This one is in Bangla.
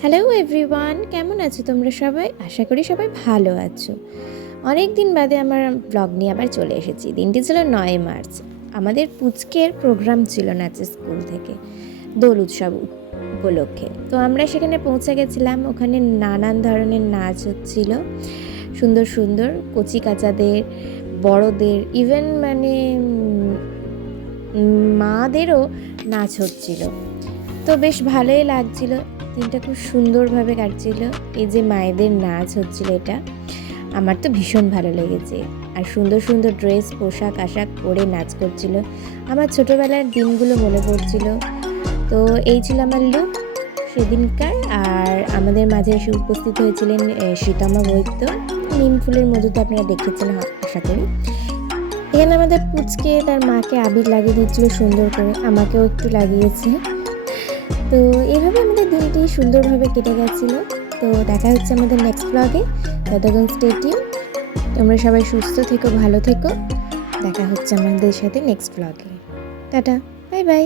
হ্যালো এভরিওয়ান, কেমন আছো তোমরা সবাই? আশা করি সবাই ভালো আছো। অনেক দিন বাদে আমার ব্লগ নিয়ে আবার চলে এসেছি। দিনটি ছিল 9 মার্চ। আমাদের পুচকের প্রোগ্রাম ছিল নাচের স্কুল থেকে, দোল উৎসব উপলক্ষে। তো আমরা সেখানে পৌঁছে গেছিলাম। ওখানে নানান ধরনের নাচ হচ্ছিল, সুন্দর সুন্দর কচি কাচাদের, বড়দের, ইভেন মাদেরও নাচ হচ্ছিল। তো বেশ ভালোই লাগছিল, দিনটা খুব সুন্দরভাবে কাটছিল। এই যে মায়েদের নাচ হচ্ছিল, এটা আমার তো ভীষণ ভালো লেগেছে। আর সুন্দর সুন্দর ড্রেস, পোশাক আশাক পরে নাচ করছিল। আমার ছোটোবেলার দিনগুলো মনে পড়ছিল। তো এই ছিল আমার লুক সেদিনকার। আর আমাদের মাঝে এসে উপস্থিত হয়েছিলেন শ্রীতমা বৈদ্য। নিম ফুলের মধু তো আপনারা দেখেছেন আশা করি। এখানে আমাদের পুচকে তার মাকে আবির লাগিয়ে দিচ্ছিল সুন্দর করে, আমাকেও একটু লাগিয়েছে। তো এইভাবে আমাদের দিনটি সুন্দরভাবে কেটে গেছিলো। তো দেখা হচ্ছে আমাদের নেক্সট ব্লগে। ততক্ষণ স্টে টিউন। তোমরা সবাই সুস্থ থেকো, ভালো থেকো। দেখা হচ্ছে আমাদের সাথে নেক্সট ব্লগে। Tata, bye bye.